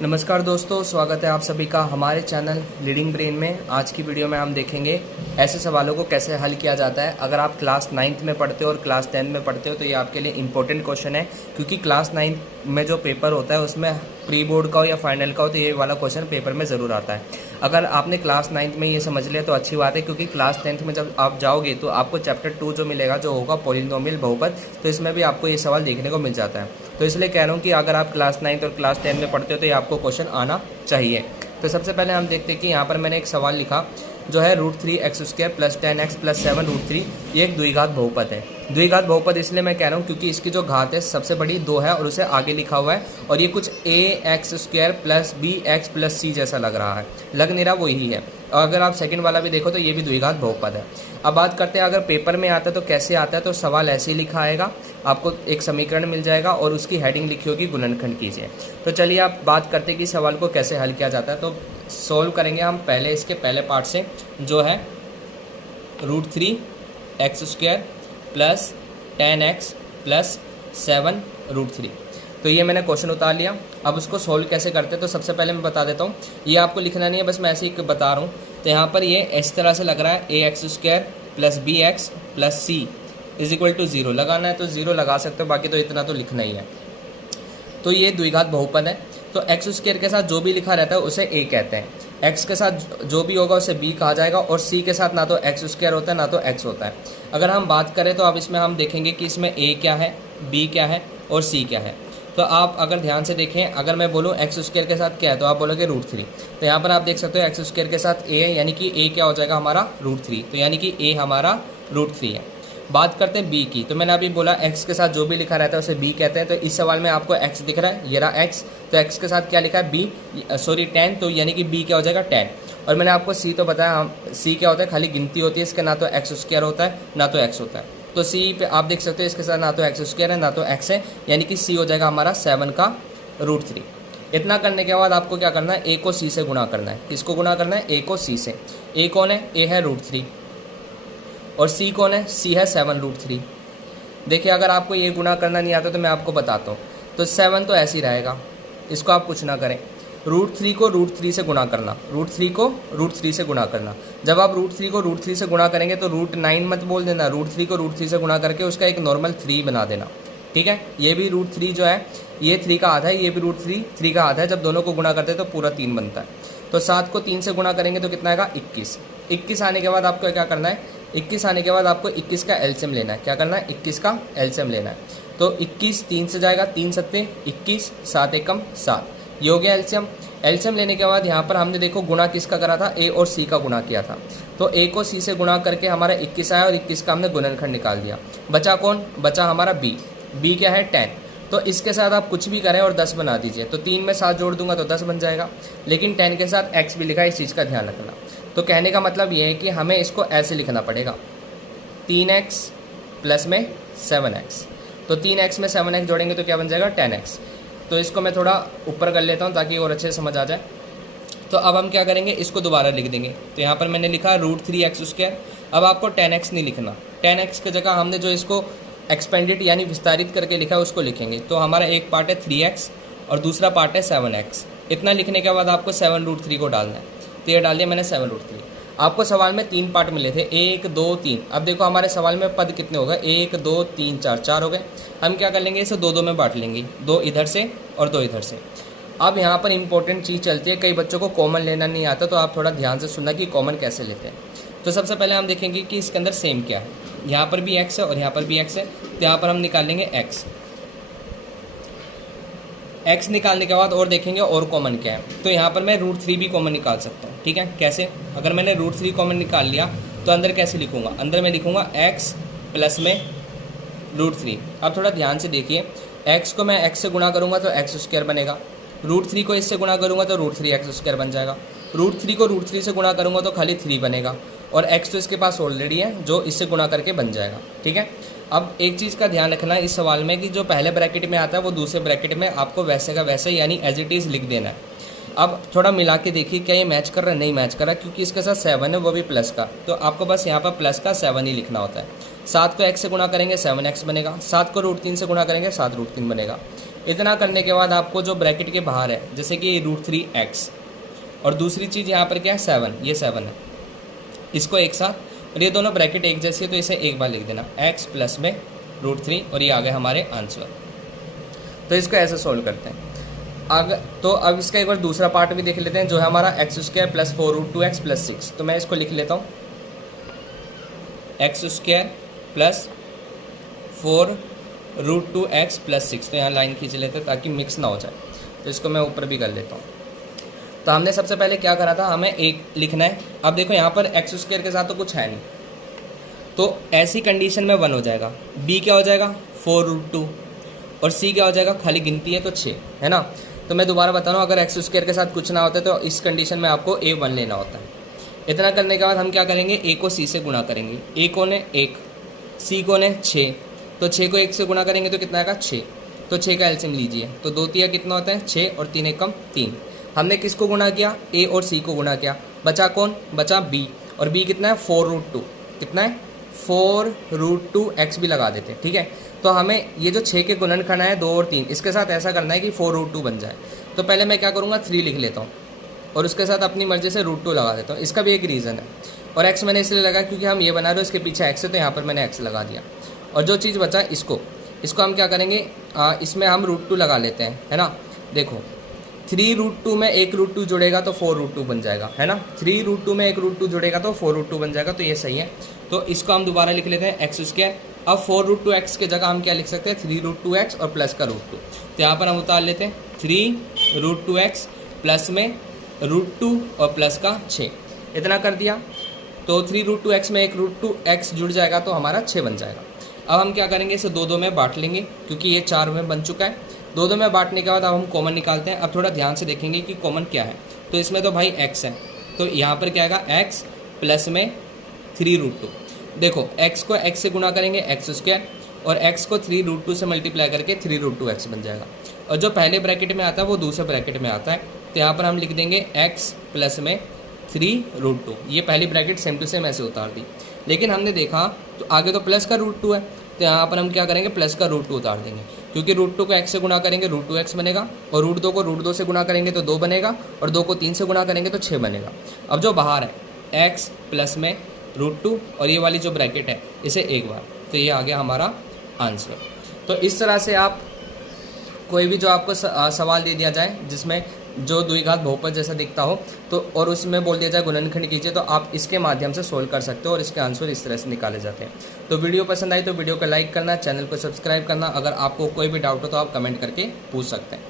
नमस्कार दोस्तों, स्वागत है आप सभी का हमारे चैनल लीडिंग ब्रेन में। आज की वीडियो में हम देखेंगे ऐसे सवालों को कैसे हल किया जाता है। अगर आप क्लास 9th में पढ़ते हो और क्लास 10th में पढ़ते हो तो ये आपके लिए इंपॉर्टेंट क्वेश्चन है, क्योंकि क्लास 9th में जो पेपर होता है उसमें प्री बोर्ड का हो या फाइनल का हो तो ये वाला क्वेश्चन पेपर में ज़रूर आता है। अगर आपने क्लास 9th में ये समझ लिया तो अच्छी बात है, क्योंकि क्लास 10th में जब आप जाओगे तो आपको चैप्टर 2 जो मिलेगा, जो होगा पॉलिनोमियल बहुपद, तो इसमें भी आपको ये सवाल देखने को मिल जाता है। तो इसलिए कह रहा हूँ कि अगर आप क्लास 9th और क्लास 10 में पढ़ते हो तो ये आपको क्वेश्चन आना चाहिए। तो सबसे पहले हम देखते हैं कि यहाँ पर मैंने एक सवाल लिखा जो है √3x² + 10x + 7 √3। ये एक द्विघात बहुपद है। द्विघात बहुपद इसलिए मैं कह रहा हूँ क्योंकि इसकी जो घात है सबसे बड़ी 2 है और उसे आगे लिखा हुआ है, और ये कुछ ax² + bx + c जैसा लग रहा है, लग नहीं रहा, वही है। और अगर आप सेकंड वाला भी देखो तो ये भी द्विघात बहुपद है। अब बात करते हैं अगर पेपर में आता है तो कैसे आता है। तो सवाल ऐसे ही लिखा आएगा, आपको एक समीकरण मिल जाएगा और उसकी हेडिंग लिखी होगी गुणनखंड कीजिए। तो चलिए आप बात करते हैं कि सवाल को कैसे हल किया जाता है। तो सोल्व करेंगे हम पहले इसके पहले पार्ट से, जो है √3x² + 10x + 7 √3। तो ये मैंने क्वेश्चन उतार लिया। अब उसको सोल्व कैसे करते हैं तो सबसे पहले मैं बता देता हूँ, ये आपको लिखना नहीं है, बस मैं ऐसे ही बता रहा हूँ। तो यहाँ पर ये इस तरह से लग रहा है, ax² + bx + c = 0 लगाना है तो 0 लगा सकते हो, बाकी तो इतना तो लिखना ही है। तो ये द्विघात बहुपद है। तो x² के साथ जो भी लिखा रहता है उसे a कहते हैं, x के साथ जो भी होगा उसे b कहा जाएगा, और c के साथ ना तो x² होता है ना तो x होता है। अगर हम बात करें तो अब इसमें हम देखेंगे कि इसमें a क्या है, b क्या है और c क्या है। तो आप अगर ध्यान से देखें, अगर मैं बोलूँ x² के साथ क्या है तो आप बोलोगे √3। तो यहाँ पर आप देख सकते हो x² के साथ a है, यानी कि a क्या हो जाएगा हमारा √3, तो यानी कि a हमारा √3 है। बात करते हैं b की, तो मैंने अभी बोला x के साथ जो भी लिखा रहता है उसे b कहते हैं। तो इस सवाल में आपको x दिख रहा है, ये रहा x, तो x के साथ क्या लिखा है b 10, तो यानी कि b क्या हो जाएगा 10। और मैंने आपको c तो बताया, c क्या होता है, खाली गिनती होती है, इसके ना तो x² होता है ना तो x होता है। तो c पे आप देख सकते हो इसके साथ ना तो x² है ना तो x है, यानी कि c हो जाएगा हमारा 7 का √3। इतना करने के बाद आपको क्या करना है, a को c से गुणा करना है। किसको गुणा करना है, a को c से। a कौन है, a है √3, और c कौन है, c है 7 √3। देखिए अगर आपको ये गुणा करना नहीं आता तो मैं आपको बताता हूँ। तो 7 तो ऐसे ही रहेगा, इसको आप कुछ ना करें। √3 को √3 से गुणा करना, √3 को √3 से गुणा करना। जब आप √3 को √3 से गुणा करेंगे तो √9 मत बोल देना, √3 को √3 से गुणा करके उसका एक नॉर्मल 3 बना देना, ठीक है। ये भी √3 जो है ये 3 का आधा है, ये भी √3 का आधा है। जब दोनों को गुणा करते हैं तो पूरा 3 बनता है। तो 7 को 3 से गुणा करेंगे तो कितना आएगा, 21। 21 आने के बाद आपको क्या करना है, 21 आने के बाद आपको 21 का एलसीएम लेना है। क्या करना है, 21 का एलसीएम लेना है। तो 21 3 से जाएगा, 3 7 21, 7 एकम 7, ये हो गया एलसीएम। एलसीएम लेने के बाद यहाँ पर हमने देखो गुणा किसका करा था, a और c का गुणा किया था। तो a को c से गुणा करके हमारा 21 आया और 21 का हमने गुणनखंड निकाल दिया। बचा कौन, बचा हमारा b क्या है 10। तो इसके साथ आप कुछ भी करें और 10 बना दीजिए। तो 3 में 7 जोड़ दूंगा तो 10 बन जाएगा, लेकिन 10 के साथ x भी लिखा है, इस चीज़ का ध्यान रखना। तो कहने का मतलब ये है कि हमें इसको ऐसे लिखना पड़ेगा, 3x + में 7x। तो 3x में 7x जोड़ेंगे तो क्या बन जाएगा, 10x। तो इसको मैं थोड़ा ऊपर कर लेता हूँ ताकि और अच्छे से समझ आ जाए। तो अब हम क्या करेंगे, इसको दोबारा लिख देंगे। तो यहाँ पर मैंने लिखा √3x²। अब आपको 10x नहीं लिखना, 10x की जगह हमने जो इसको एक्सपेंडेड यानी विस्तारित करके लिखा है उसको लिखेंगे। तो हमारा एक पार्ट है 3x और दूसरा पार्ट है 7x। इतना लिखने के बाद आपको 7 √3 को डालना है। तो ये डाल दिया मैंने 7 √3। आपको सवाल में 3 पार्ट मिले थे, 1 2 3। अब देखो हमारे सवाल में पद कितने हो गए, 1 2 3 4 हो गए। हम क्या कर लेंगे, इसे 2 में बांट लेंगे, 2 इधर से और 2 इधर से। अब यहाँ पर इंपॉर्टेंट चीज़ चलती है, कई बच्चों को कॉमन लेना नहीं आता, तो आप थोड़ा ध्यान से सुनना कि कॉमन कैसे लेते हैं। तो सबसे पहले हम देखेंगे कि इसके अंदर सेम क्या है। यहाँ पर भी x है और यहाँ पर भी x है, तो यहाँ पर हम निकालेंगे x निकालने के बाद और देखेंगे और कॉमन क्या है। तो यहाँ पर मैं √3 भी कॉमन निकाल सकता हूँ, ठीक है। कैसे, अगर मैंने √3 कॉमन निकाल लिया तो अंदर कैसे लिखूँगा, अंदर मैं लिखूँगा x + में √3। अब थोड़ा ध्यान से देखिए, x को मैं x से गुणा करूँगा तो x² बनेगा, √3 को इससे गुणा करूँगा तो √3x² बन जाएगा, √3 को √3 से गुणा करूँगा तो खाली 3 बनेगा, और x तो इसके पास ऑलरेडी है जो इससे गुणा करके बन जाएगा, ठीक है। अब एक चीज़ का ध्यान रखना है इस सवाल में कि जो पहले ब्रैकेट में आता है वो दूसरे ब्रैकेट में आपको वैसे का वैसे यानी एज इट इज़ लिख देना है। अब थोड़ा मिला के देखिए क्या ये मैच कर रहा है, नहीं मैच कर रहा, क्योंकि इसके साथ 7 है वो भी प्लस का, तो आपको बस यहाँ पर प्लस का 7 ही लिखना होता है। 7 को x से गुणा करेंगे 7x बनेगा, 7 को √3 से गुणा करेंगे 7 √3 बनेगा। इतना करने के बाद आपको जो ब्रैकेट के बाहर है, जैसे कि √3x, और दूसरी चीज़ यहाँ पर क्या है 7, ये 7 है, इसको एक साथ, और ये दोनों ब्रैकेट एक जैसी है तो इसे एक बार लिख देना x प्लस में √3, और ये आ गए हमारे आंसर। तो इसको ऐसे सोल्व करते हैं। तो अब इसका एक बार दूसरा पार्ट भी देख लेते हैं, जो है हमारा x² प्लस 4√2x प्लस 6। तो मैं इसको लिख लेता हूँ x² प्लस 4√2x प्लस 6। तो यहाँ लाइन खींच लेते हैं ताकि मिक्स ना हो जाए। तो इसको मैं ऊपर भी कर लेता हूँ। तो हमने सबसे पहले क्या करा था, हमें एक लिखना है। अब देखो यहाँ पर x² के साथ तो कुछ है नहीं, तो ऐसी कंडीशन में 1 हो जाएगा, b क्या हो जाएगा 4√2, और c क्या हो जाएगा, खाली गिनती है तो 6 है ना। तो मैं दोबारा बता रहा हूँ, अगर x² के साथ कुछ ना होता है तो इस कंडीशन में आपको a1 लेना होता है। इतना करने के बाद हम क्या करेंगे, a को c से गुणा करेंगे। a कौन है 1, c कौन है 6, तो 6 को 1 से गुणा करेंगे तो कितना आएगा 6। तो 6 का एलसीएम लीजिए, तो 2 तिया कितना होता है 6, और 3 एकम 3। हमने किसको गुणा किया, a और c को गुणा किया, बचा कौन, बचा b, और b कितना है 4√2, कितना है 4√2x भी लगा देते हैं, ठीक है। तो हमें ये जो 6 के गुणनखंड है 2 और 3, इसके साथ ऐसा करना है कि 4√2 बन जाए। तो पहले मैं क्या करूँगा 3 लिख लेता हूँ, और उसके साथ अपनी मर्जी से √2 लगा देता हूँ। इसका भी एक रीज़न है, और x मैंने इसलिए लगा क्योंकि हम ये बना रहे हो इसके पीछे x है, तो यहाँ पर मैंने x लगा दिया। और जो चीज़ बचा इसको हम क्या करेंगे, इसमें हम √2 लगा लेते हैं, है ना। देखो 3√2 में एक √2 जुड़ेगा तो 4√2 बन जाएगा, है ना। 3√2 में एक √2 जुड़ेगा तो 4√2 बन जाएगा, तो ये सही है। तो इसको हम दोबारा लिख लेते हैं x²। अब 4√2x के जगह हम क्या लिख सकते हैं 3√2x और प्लस का √2। तो यहाँ पर हम उतार लेते हैं 3√2x प्लस में √2 और प्लस का 6, इतना कर दिया। तो 3√2x में एक √2x जुड़ जाएगा तो हमारा 6 बन जाएगा। अब हम क्या करेंगे, इसे 2 में बांट लेंगे क्योंकि ये 4 में बन चुका है। 2 में बांटने के बाद अब हम कॉमन निकालते हैं। अब थोड़ा ध्यान से देखेंगे कि कॉमन क्या है। तो इसमें तो भाई x है, तो यहाँ पर क्या आएगा x प्लस में 3√2। देखो x को x से गुणा करेंगे x², और x को 3√2 से मल्टीप्लाई करके 3√2x बन जाएगा। और जो पहले ब्रैकेट में आता है वो दूसरे ब्रैकेट में आता है, तो यहाँ पर हम लिख देंगे x प्लस में 3√2। ये पहली ब्रैकेट सेम टू सेम ऐसे उतार दी। लेकिन हमने देखा तो आगे तो प्लस का √2 है, तो यहाँ पर हम क्या करेंगे प्लस का √2 उतार देंगे, क्योंकि √2 को x से गुणा करेंगे √2x बनेगा, और √2 को √2 से गुणा करेंगे तो 2 बनेगा, और 2 को 3 से गुणा करेंगे तो 6 बनेगा। अब जो बाहर है x प्लस में √2, और ये वाली जो ब्रैकेट है इसे एक बार, तो ये आ गया हमारा आंसर। तो इस तरह से आप कोई भी जो आपको सवाल दे दिया जाए जिसमें जो द्विघात बहुपद जैसा दिखता हो तो, और उसमें बोल दिया जाए गुणनखंड कीजिए, तो आप इसके माध्यम से सोल्व कर सकते हो और इसके आंसर इस तरह से निकाले जाते हैं। तो वीडियो पसंद आई तो वीडियो को लाइक करना, चैनल को सब्सक्राइब करना। अगर आपको कोई भी डाउट हो तो आप कमेंट करके पूछ सकते हैं।